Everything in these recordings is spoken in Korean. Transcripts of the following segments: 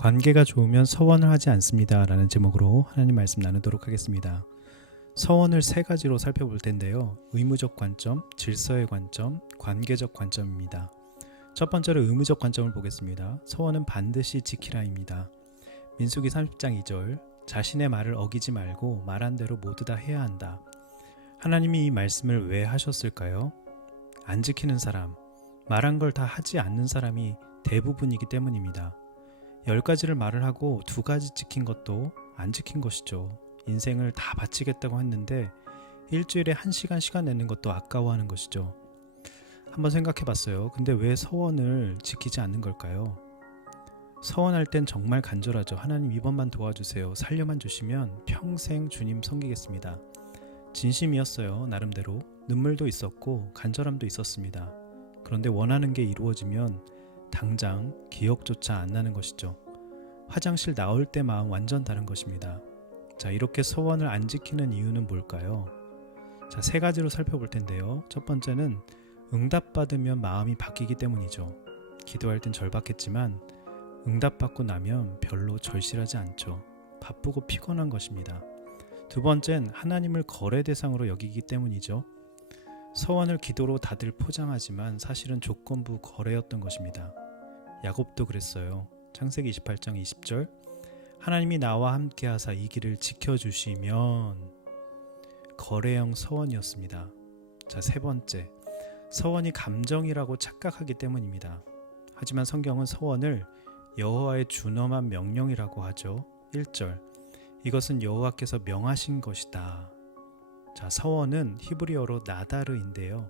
관계가 좋으면 서원을 하지 않습니다 라는 제목으로 하나님 말씀 나누도록 하겠습니다. 서원을 세 가지로 살펴볼 텐데요. 의무적 관점, 질서의 관점, 관계적 관점입니다. 첫 번째로 의무적 관점을 보겠습니다. 서원은 반드시 지키라입니다. 민수기 30장 2절, 자신의 말을 어기지 말고 말한 대로 모두 다 해야 한다. 하나님이 이 말씀을 왜 하셨을까요? 안 지키는 사람, 말한 걸 다 하지 않는 사람이 대부분이기 때문입니다. 10가지를 말을 하고 2가지 지킨 것도 안 지킨 것이죠. 인생을 다 바치겠다고 했는데 일주일에 1시간 시간 내는 것도 아까워하는 것이죠. 한번 생각해 봤어요. 근데 왜 서원을 지키지 않는 걸까요? 서원할 땐 정말 간절하죠. 하나님 이번만 도와주세요. 살려만 주시면 평생 주님 섬기겠습니다. 진심이었어요. 나름대로 눈물도 있었고 간절함도 있었습니다. 그런데 원하는 게 이루어지면 당장 기억조차 안 나는 것이죠. 화장실 나올 때 마음 완전 다른 것입니다. 자, 이렇게 서원을 안 지키는 이유는 뭘까요? 자, 3가지로 살펴볼 텐데요. 첫 번째는 응답받으면 마음이 바뀌기 때문이죠. 기도할 땐 절박했지만 응답받고 나면 별로 절실하지 않죠. 바쁘고 피곤한 것입니다. 두 번째는 하나님을 거래 대상으로 여기기 때문이죠. 서원을 기도로 다들 포장하지만 사실은 조건부 거래였던 것입니다. 야곱도 그랬어요. 창세기 28장 20절, 하나님이 나와 함께 하사 이 길을 지켜주시면 거래형 서원이었습니다. 자, 3번째, 서원이 감정이라고 착각하기 때문입니다. 하지만 성경은 서원을 여호와의 준엄한 명령이라고 하죠. 1절, 이것은 여호와께서 명하신 것이다. 자, 서원은 히브리어로 나다르인데요.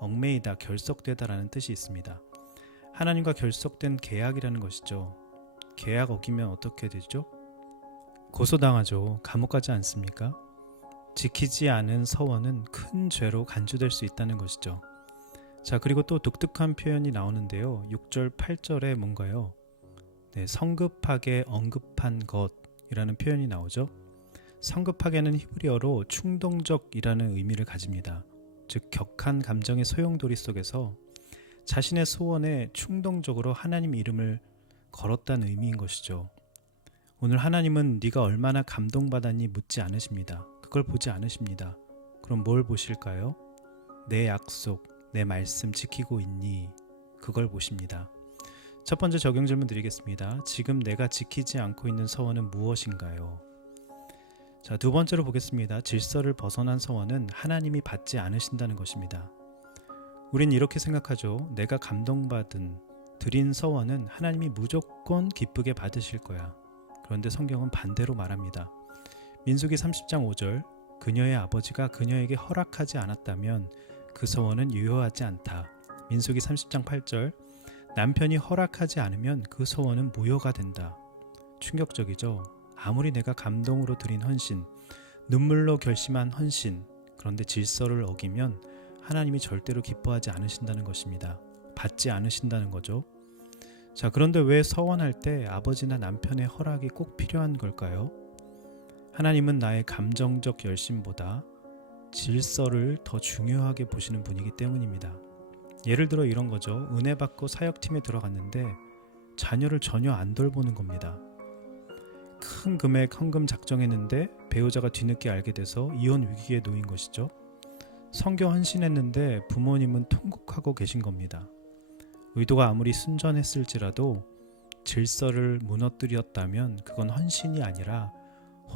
얽매이다, 결속되다 라는 뜻이 있습니다. 하나님과 결속된 계약이라는 것이죠. 계약 어기면 어떻게 되죠? 고소당하죠. 감옥 가지 않습니까? 지키지 않은 서원은 큰 죄로 간주될 수 있다는 것이죠. 자, 그리고 또 독특한 표현이 나오는데요. 6절 8절에 뭔가요? 성급하게 언급한 것이라는 표현이 나오죠. 성급하게는 히브리어로 충동적이라는 의미를 가집니다. 즉 격한 감정의 소용돌이 속에서 자신의 소원에 충동적으로 하나님 이름을 걸었다는 의미인 것이죠. 오늘 하나님은 네가 얼마나 감동받았니 묻지 않으십니다. 그걸 보지 않으십니다. 그럼 뭘 보실까요? 내 약속, 내 말씀 지키고 있니? 그걸 보십니다. 첫 번째 적용 질문 드리겠습니다. 지금 내가 지키지 않고 있는 서원은 무엇인가요? 자, 두 번째로 보겠습니다. 질서를 벗어난 서원은 하나님이 받지 않으신다는 것입니다. 우린 이렇게 생각하죠. 내가 감동받은 드린 서원은 하나님이 무조건 기쁘게 받으실 거야. 그런데 성경은 반대로 말합니다. 민수기 30장 5절, 그녀의 아버지가 그녀에게 허락하지 않았다면 그 서원은 유효하지 않다. 민수기 30장 8절, 남편이 허락하지 않으면 그 서원은 무효가 된다. 충격적이죠. 아무리 내가 감동으로 드린 헌신, 눈물로 결심한 헌신, 그런데 질서를 어기면 하나님이 절대로 기뻐하지 않으신다는 것입니다. 받지 않으신다는 거죠. 자, 그런데 왜 서원할 때 아버지나 남편의 허락이 꼭 필요한 걸까요? 하나님은 나의 감정적 열심보다 질서를 더 중요하게 보시는 분이기 때문입니다. 예를 들어 이런 거죠. 은혜 받고 사역팀에 들어갔는데 자녀를 전혀 안 돌보는 겁니다. 큰 금액 헌금 작정했는데 배우자가 뒤늦게 알게 돼서 이혼 위기에 놓인 것이죠. 성교 헌신했는데 부모님은 통곡하고 계신 겁니다. 의도가 아무리 순전했을지라도 질서를 무너뜨렸다면 그건 헌신이 아니라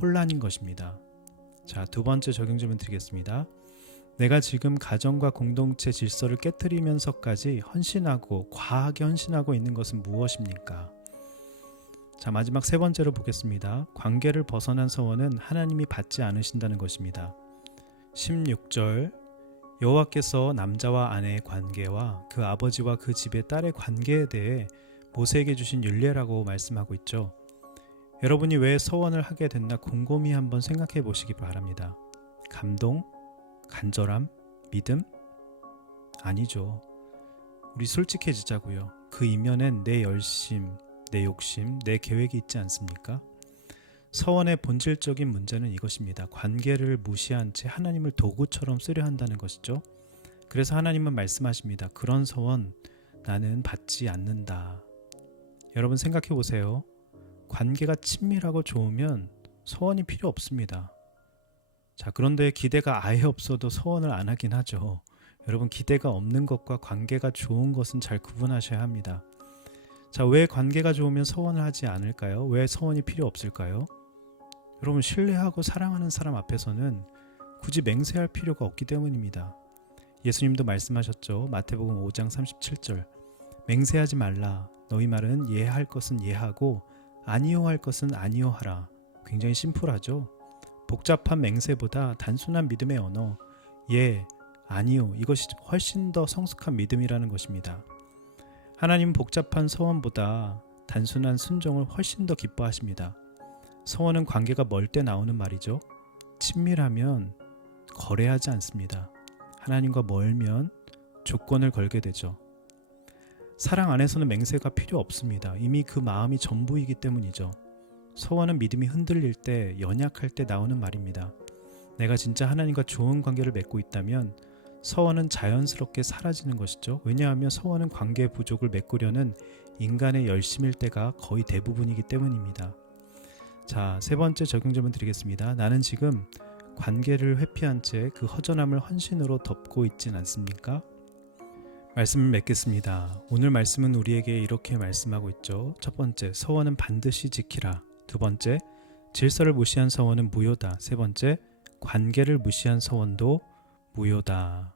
혼란인 것입니다. 자, 두 번째 적용 질문 드리겠습니다. 내가 지금 가정과 공동체 질서를 깨트리면서까지 헌신하고 과하게 헌신하고 있는 것은 무엇입니까? 자, 마지막 3번째로 보겠습니다. 관계를 벗어난 서원은 하나님이 받지 않으신다는 것입니다. 16절, 여호와께서 남자와 아내의 관계와 그 아버지와 그 집의 딸의 관계에 대해 모세에게 주신 율례라고 말씀하고 있죠. 여러분이 왜 서원을 하게 됐나 곰곰이 한번 생각해 보시기 바랍니다. 감동? 간절함? 믿음? 아니죠. 우리 솔직해지자고요. 그 이면엔 내 열심, 내 욕심, 내 계획이 있지 않습니까? 서원의 본질적인 문제는 이것입니다. 관계를 무시한 채 하나님을 도구처럼 쓰려 한다는 것이죠. 그래서 하나님은 말씀하십니다. 그런 서원 나는 받지 않는다. 여러분 생각해 보세요. 관계가 친밀하고 좋으면 서원이 필요 없습니다. 자, 그런데 기대가 아예 없어도 서원을 안 하긴 하죠. 여러분, 기대가 없는 것과 관계가 좋은 것은 잘 구분하셔야 합니다. 자, 왜 관계가 좋으면 서원을 하지 않을까요? 왜 서원이 필요 없을까요? 여러분, 신뢰하고 사랑하는 사람 앞에서는 굳이 맹세할 필요가 없기 때문입니다. 예수님도 말씀하셨죠. 마태복음 5장 37절. 맹세하지 말라. 너희 말은 예할 것은 예하고 아니요 할 것은 아니요 하라. 굉장히 심플하죠. 복잡한 맹세보다 단순한 믿음의 언어, 예, 아니요, 이것이 훨씬 더 성숙한 믿음이라는 것입니다. 하나님은 복잡한 서원보다 단순한 순종을 훨씬 더 기뻐하십니다. 서원은 관계가 멀 때 나오는 말이죠. 친밀하면 거래하지 않습니다. 하나님과 멀면 조건을 걸게 되죠. 사랑 안에서는 맹세가 필요 없습니다. 이미 그 마음이 전부이기 때문이죠. 서원은 믿음이 흔들릴 때, 연약할 때 나오는 말입니다. 내가 진짜 하나님과 좋은 관계를 맺고 있다면 서원은 자연스럽게 사라지는 것이죠. 왜냐하면 서원은 관계 부족을 메꾸려는 인간의 열심일 때가 거의 대부분이기 때문입니다. 자, 세 번째 적용점을 드리겠습니다. 나는 지금 관계를 회피한 채 그 허전함을 헌신으로 덮고 있진 않습니까? 말씀을 맺겠습니다. 오늘 말씀은 우리에게 이렇게 말씀하고 있죠. 첫 번째, 서원은 반드시 지키라. 두 번째, 질서를 무시한 서원은 무효다. 세 번째, 관계를 무시한 서원도 무효다.